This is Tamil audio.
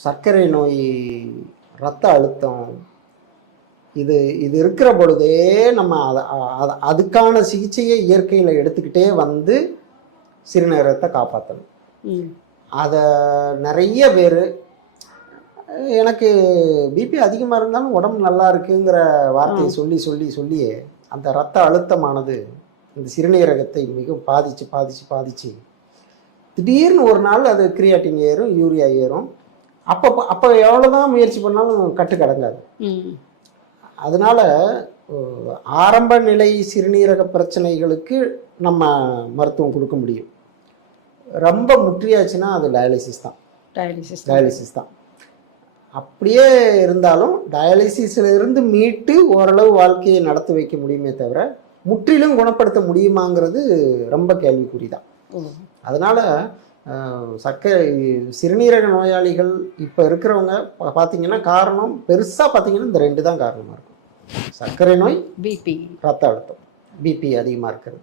சர்க்கரை நோய் இரத்த அழுத்தம் இது இது இருக்கிற பொழுதே நம்ம அத- அத- அதுக்கான சிகிச்சையை இயற்கையில் எடுத்துக்கிட்டே வந்து சிறுநீரகத்தை காப்பாற்றணும் அதை நிறைய பேர் எனக்கு பிபி அதிகமாக இருந்தாலும் உடம்பு நல்லா இருக்குங்கிற வார்த்தையை சொல்லி சொல்லி சொல்லியே அந்த ரத்த அழுத்தமானது இந்த சிறுநீரகத்தை மிகவும் பாதிச்சு பாதிச்சு பாதிச்சு திடீர்னு ஒரு நாள் அது கிரியாட்டின் ஏறும் யூரியா ஏறும். அப்போ அப்போ எவ்வளோதான் முயற்சி பண்ணாலும் கட்டுக்கடங்காது அதனால ஆரம்ப நிலை சிறுநீரக பிரச்சனைகளுக்கு நம்ம மருத்துவம் கொடுக்க முடியும். ரொம்ப முற்றியாச்சுன்னா அது டயாலிசிஸ் தான். டயாலிசிஸ் டயாலிசிஸ் தான். அப்படியே இருந்தாலும் டயாலிசிஸ்ல இருந்து மீட்டு ஓரளவு வாழ்க்கையை நடத்தி வைக்க முடியுமே தவிர முற்றிலும் குணப்படுத்த முடியுமாங்கிறது ரொம்ப கேள்விக்குறி தான். அதனால சர்க்கரை சிறுநீரக நோயாளிகள் இப்போ இருக்கிறவங்க பார்த்தீங்கன்னா காரணம் பெருசாக பார்த்தீங்கன்னா இந்த ரெண்டு தான் காரணமாக இருக்கும். சர்க்கரை நோய் பிபி ரத்த அழுத்தம். பிபி அதிகமாக இருக்கிறது.